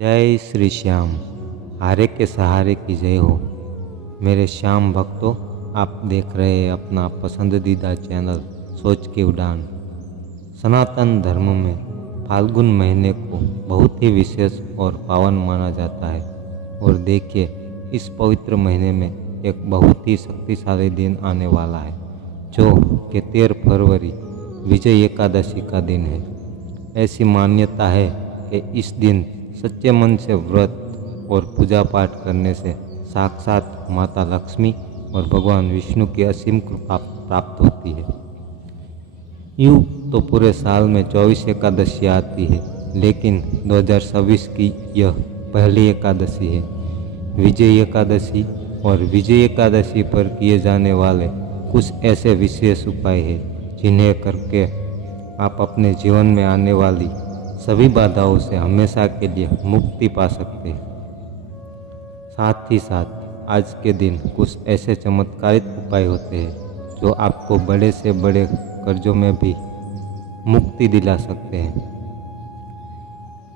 जय श्री श्याम। हारे के सहारे की जय हो। मेरे श्याम भक्तों, आप देख रहे हैं अपना पसंदीदा चैनल सोच की उड़ान। सनातन धर्म में फाल्गुन महीने को बहुत ही विशेष और पावन माना जाता है। और देखिए, इस पवित्र महीने में एक बहुत ही शक्तिशाली दिन आने वाला है, जो कि 13 फरवरी विजय एकादशी का दिन है। ऐसी मान्यता है कि इस दिन सच्चे मन से व्रत और पूजा पाठ करने से साक्षात माता लक्ष्मी और भगवान विष्णु की असीम कृपा प्राप्त होती है। यूँ तो पूरे साल में 24 एकादशी आती है, लेकिन 2026 की यह पहली एकादशी है, विजय एकादशी। और विजय एकादशी पर किए जाने वाले कुछ ऐसे विशेष उपाय हैं जिन्हें करके आप अपने जीवन में आने वाली सभी बाधाओं से हमेशा के लिए मुक्ति पा सकते हैं। साथ ही साथ आज के दिन कुछ ऐसे चमत्कारिक उपाय होते हैं जो आपको बड़े से बड़े कर्जों में भी मुक्ति दिला सकते हैं।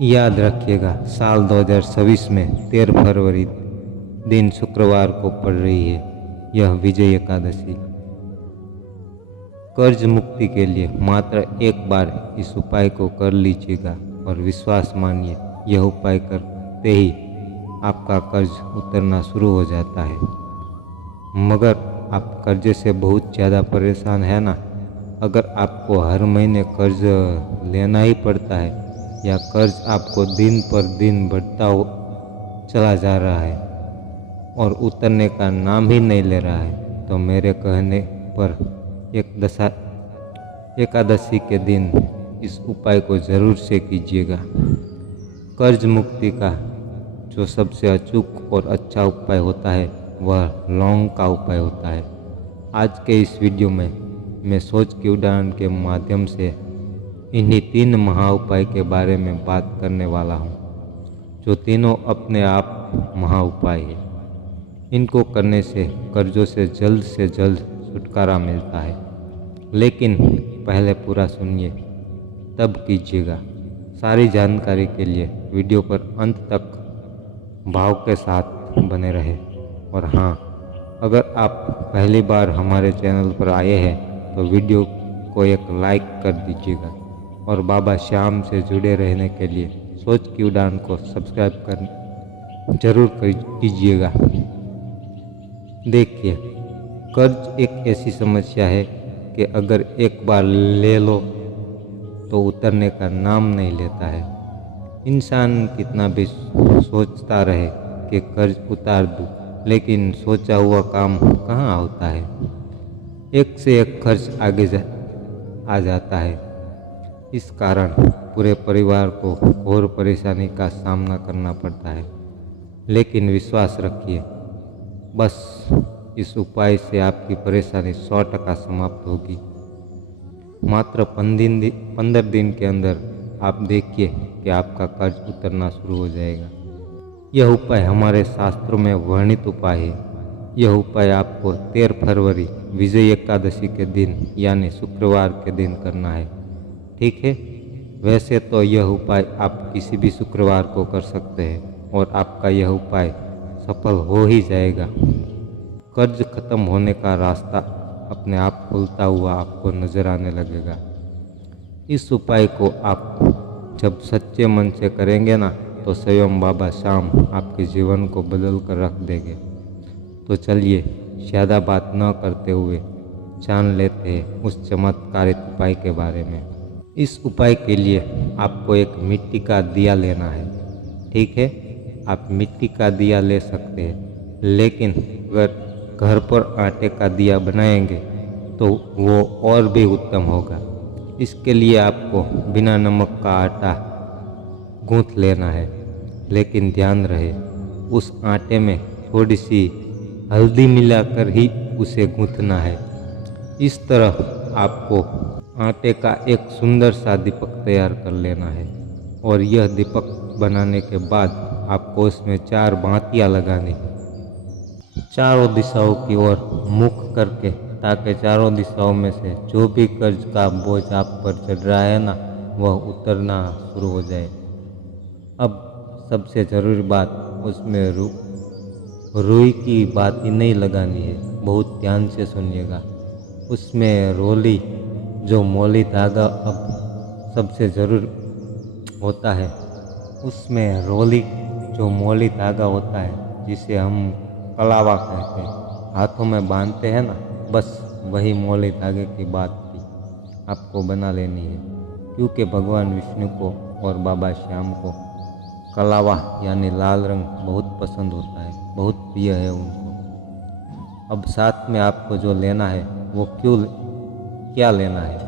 याद रखिएगा, साल 2026 में 13 फरवरी दिन शुक्रवार को पड़ रही है यह विजय एकादशी। कर्ज मुक्ति के लिए मात्र एक बार इस उपाय को कर लीजिएगा और विश्वास मानिए, यह उपाय करते ही आपका कर्ज उतरना शुरू हो जाता है। मगर आप कर्जे से बहुत ज़्यादा परेशान है ना? अगर आपको हर महीने कर्ज लेना ही पड़ता है या कर्ज आपको दिन पर दिन बढ़ता चला जा रहा है और उतरने का नाम ही नहीं ले रहा है, तो मेरे कहने पर एकादशी के दिन इस उपाय को ज़रूर से कीजिएगा। कर्ज मुक्ति का जो सबसे अचूक और अच्छा उपाय होता है वह लौंग का उपाय होता है। आज के इस वीडियो में मैं सोच के उदाहरण के माध्यम से इन्हीं 3 महा उपाय के बारे में बात करने वाला हूँ, जो तीनों अपने आप महा उपाय है। इनको करने से कर्जों से जल्द छुटकारा मिलता है। लेकिन पहले पूरा सुनिए, तब कीजिएगा। सारी जानकारी के लिए वीडियो पर अंत तक भाव के साथ बने रहे। और हाँ, अगर आप पहली बार हमारे चैनल पर आए हैं तो वीडियो को एक लाइक कर दीजिएगा और बाबा श्याम से जुड़े रहने के लिए सोच की उड़ान को सब्सक्राइब कर जरूर कीजिएगा। देखिए, कर्ज एक ऐसी समस्या है कि अगर एक बार ले लो तो उतरने का नाम नहीं लेता है। इंसान कितना भी सोचता रहे कि कर्ज उतार दूं, लेकिन सोचा हुआ काम कहाँ होता है। एक से एक खर्च आ जाता है। इस कारण पूरे परिवार को घोर परेशानी का सामना करना पड़ता है। लेकिन विश्वास रखिए, बस इस उपाय से आपकी परेशानी 100% समाप्त होगी। मात्र 15 दिन के अंदर आप देखिए कि आपका कर्ज उतरना शुरू हो जाएगा। यह उपाय हमारे शास्त्रों में वर्णित उपाय है। यह उपाय आपको 13 फरवरी विजय एकादशी के दिन यानी शुक्रवार के दिन करना है। ठीक है? वैसे तो यह उपाय आप किसी भी शुक्रवार को कर सकते हैं और आपका यह उपाय सफल हो ही जाएगा। कर्ज खत्म होने का रास्ता अपने आप खुलता हुआ आपको नजर आने लगेगा। इस उपाय को आप जब सच्चे मन से करेंगे ना, तो स्वयं बाबा श्याम आपके जीवन को बदल कर रख देंगे। तो चलिए, ज़्यादा बात न करते हुए जान लेते हैं उस चमत्कारिक उपाय के बारे में। इस उपाय के लिए आपको एक मिट्टी का दिया लेना है। ठीक है? आप मिट्टी का दिया ले सकते हैं, लेकिन अगर घर पर आटे का दिया बनाएंगे तो वो और भी उत्तम होगा। इसके लिए आपको बिना नमक का आटा गूंथ लेना है, लेकिन ध्यान रहे उस आटे में थोड़ी सी हल्दी मिलाकर ही उसे गूंथना है। इस तरह आपको आटे का एक सुंदर सा दीपक तैयार कर लेना है और यह दीपक बनाने के बाद आपको उसमें 4 बातियाँ लगानी है, चारों दिशाओं की ओर मुख करके, ताकि चारों दिशाओं में से जो भी कर्ज का बोझ आप पर चढ़ रहा है ना, वह उतरना शुरू हो जाए। अब सबसे ज़रूरी बात उसमें रुई की बाती नहीं लगानी है, बहुत ध्यान से सुनिएगा। उसमें रोली जो मौली धागा अब सबसे ज़रूर होता है, उसमें रोली जो मौली धागा होता है जिसे हम कलावा कहते हैं, हाथों में बांधते हैं ना, बस वही मौली धागे की बात भी आपको बना लेनी है। क्योंकि भगवान विष्णु को और बाबा श्याम को कलावा यानी लाल रंग बहुत पसंद होता है, बहुत प्रिय है उनको। अब साथ में आपको जो लेना है वो क्या लेना है,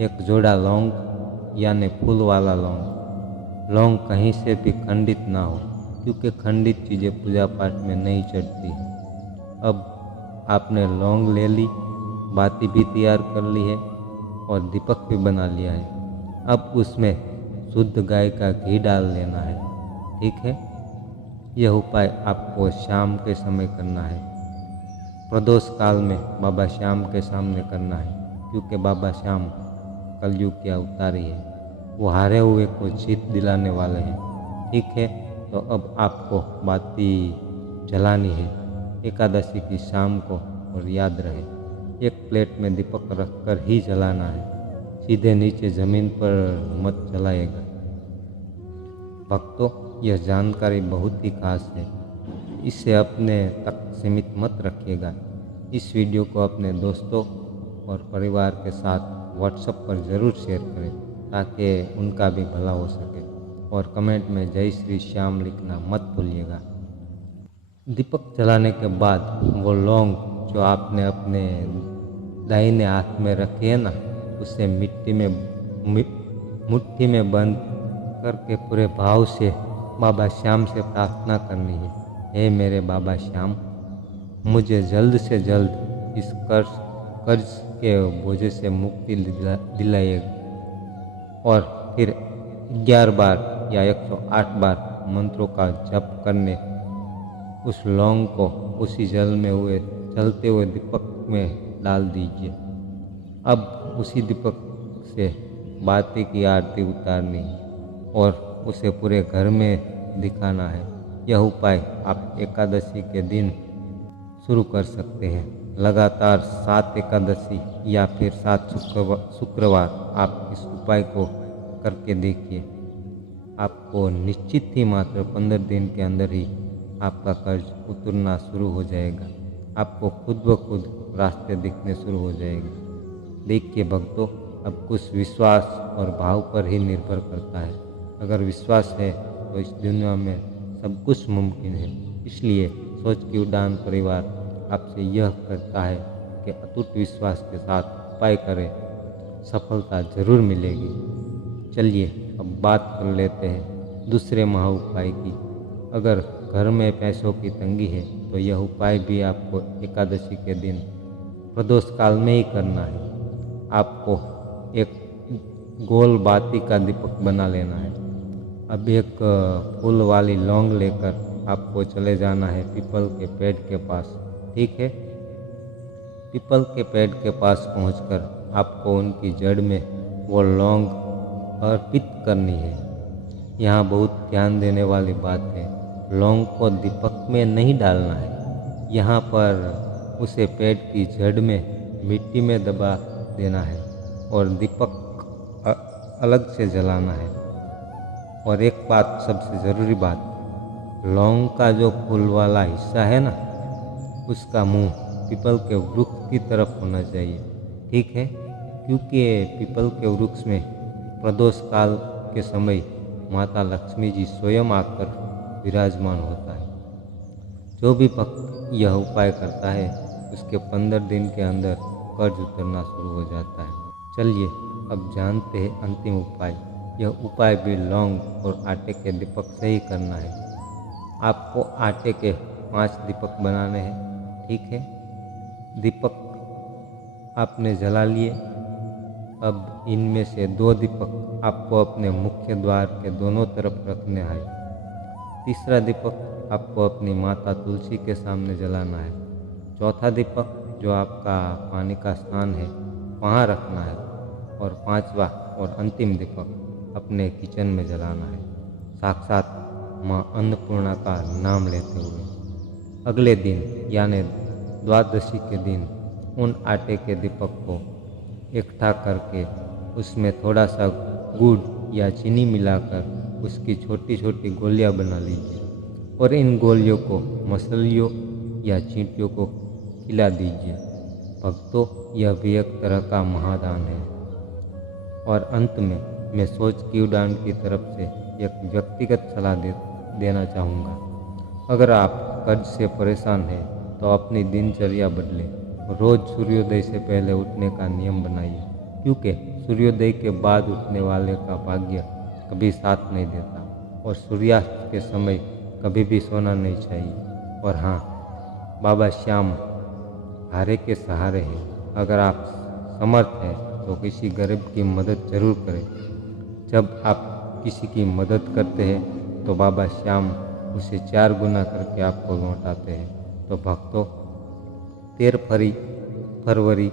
एक जोड़ा लौंग यानी फूल वाला लौंग। लौंग कहीं से भी खंडित ना हो, क्योंकि खंडित चीज़ें पूजा पाठ में नहीं चढ़ती हैं। अब आपने लौंग ले ली, बाती भी तैयार कर ली है और दीपक भी बना लिया है। अब उसमें शुद्ध गाय का घी डाल लेना है, ठीक है। यह उपाय आपको शाम के समय करना है, प्रदोष काल में बाबा श्याम के सामने करना है, क्योंकि बाबा श्याम कलयुग के अवतारी है, वो हारे हुए को जीत दिलाने वाले हैं, ठीक है। तो अब आपको बाती जलानी है एकादशी की शाम को, और याद रहे एक प्लेट में दीपक रखकर ही जलाना है, सीधे नीचे ज़मीन पर मत जलाएगा। भक्तों, यह जानकारी बहुत ही खास है, इसे अपने तक सीमित मत रखिएगा। इस वीडियो को अपने दोस्तों और परिवार के साथ व्हाट्सएप पर ज़रूर शेयर करें, ताकि उनका भी भला हो सके। और कमेंट में जय श्री श्याम लिखना मत भूलिएगा। दीपक जलाने के बाद वो लौंग जो आपने अपने दाहिने हाथ में रखी है ना, उसे मुट्ठी में बंद करके पूरे भाव से बाबा श्याम से प्रार्थना करनी है, हे मेरे बाबा श्याम, मुझे जल्द से जल्द इस कर्ज के बोझे से मुक्ति दिलाइएगा। और फिर 11 बार या 108 बार मंत्रों का जप करने उस लौंग को उसी जल में चलते हुए दीपक में डाल दीजिए। अब उसी दीपक से बाती की आरती उतारनी और उसे पूरे घर में दिखाना है। यह उपाय आप एकादशी के दिन शुरू कर सकते हैं। लगातार 7 एकादशी या फिर 7 शुक्रवार आप इस उपाय को करके देखिए। आपको निश्चित ही मात्र 15 दिन के अंदर ही आपका कर्ज उतरना शुरू हो जाएगा। आपको खुद ब खुद रास्ते दिखने शुरू हो जाएंगे। देखिए भक्तों, अब कुछ विश्वास और भाव पर ही निर्भर करता है। अगर विश्वास है तो इस दुनिया में सब कुछ मुमकिन है। इसलिए सोच की उड़ान परिवार आपसे यह करता है कि अटूट विश्वास के साथ उपाय करें, सफलता जरूर मिलेगी। चलिए अब बात कर लेते हैं दूसरे महा उपाय की। अगर घर में पैसों की तंगी है तो यह उपाय भी आपको एकादशी के दिन प्रदोष काल में ही करना है। आपको एक गोल बाती का दीपक बना लेना है। अब एक फूल वाली लौंग लेकर आपको चले जाना है पीपल के पेड़ के पास, ठीक है। पीपल के पेड़ के पास पहुंचकर आपको उनकी जड़ में वो लौंग अर्पित करनी है। यहाँ बहुत ध्यान देने वाली बात है, लौंग को दीपक में नहीं डालना है। यहाँ पर उसे पेड़ की जड़ में मिट्टी में दबा देना है और दीपक अलग से जलाना है। और एक बात, सबसे ज़रूरी बात, लौंग का जो फूल वाला हिस्सा है ना, उसका मुंह पीपल के वृक्ष की तरफ होना चाहिए, ठीक है। क्योंकि पीपल के वृक्ष में प्रदोष काल के समय माता लक्ष्मी जी स्वयं आकर विराजमान होता है। जो भी भक्त यह उपाय करता है उसके 15 दिन के अंदर कर्ज उतरना शुरू हो जाता है। चलिए अब जानते हैं अंतिम उपाय। यह उपाय भी लौंग और आटे के दीपक से ही करना है। आपको आटे के 5 दीपक बनाने हैं, ठीक है। दीपक आपने जला लिए। अब इनमें से 2 दीपक आपको अपने मुख्य द्वार के दोनों तरफ रखने हैं। तीसरा दीपक आपको अपनी माता तुलसी के सामने जलाना है। चौथा दीपक जो आपका पानी का स्थान है वहाँ रखना है। और 5वां और अंतिम दीपक अपने किचन में जलाना है। साक्षात माँ अन्नपूर्णा का नाम लेते हुए। अगले दिन यानी द्वादशी के दिन उन आटे के दीपक को इकट्ठा करके उसमें थोड़ा सा गुड़ या चीनी मिलाकर उसकी छोटी छोटी गोलियां बना लीजिए और इन गोलियों को मछलियों या चींटियों को खिला दीजिए। भक्तों, यह भी एक तरह का महादान है। और अंत में मैं सोच की उड़ान की तरफ से एक व्यक्तिगत सलाह देना चाहूँगा। अगर आप कर्ज से परेशान हैं तो अपनी दिनचर्या बदलें। रोज़ सूर्योदय से पहले उठने का नियम बनाइए, क्योंकि सूर्योदय के बाद उठने वाले का भाग्य कभी साथ नहीं देता और सूर्यास्त के समय कभी भी सोना नहीं चाहिए। और हाँ, बाबा श्याम हारे के सहारे हैं। अगर आप समर्थ हैं तो किसी गरीब की मदद जरूर करें। जब आप किसी की मदद करते हैं तो बाबा श्याम उसे 4 गुना करके आपको लौटाते हैं। तो भक्तों, 13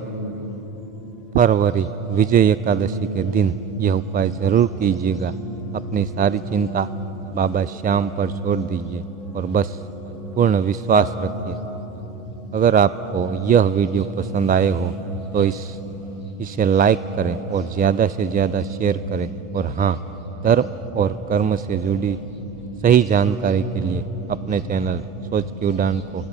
फरवरी विजय एकादशी के दिन यह उपाय ज़रूर कीजिएगा। अपनी सारी चिंता बाबा श्याम पर छोड़ दीजिए और बस पूर्ण विश्वास रखिए। अगर आपको यह वीडियो पसंद आए हो तो इसे लाइक करें और ज़्यादा से ज़्यादा शेयर करें। और हाँ, धर्म और कर्म से जुड़ी सही जानकारी के लिए अपने चैनल सोच की उड़ान को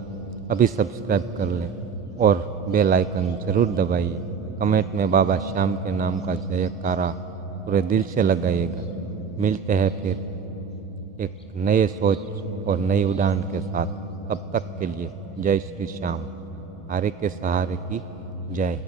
अभी सब्सक्राइब कर लें और बेल आइकन ज़रूर दबाइए। कमेंट में बाबा श्याम के नाम का जयकारा पूरे दिल से लगाइएगा। मिलते हैं फिर एक नए सोच और नई उड़ान के साथ। तब तक के लिए जय श्री श्याम। हारे के सहारे की जय।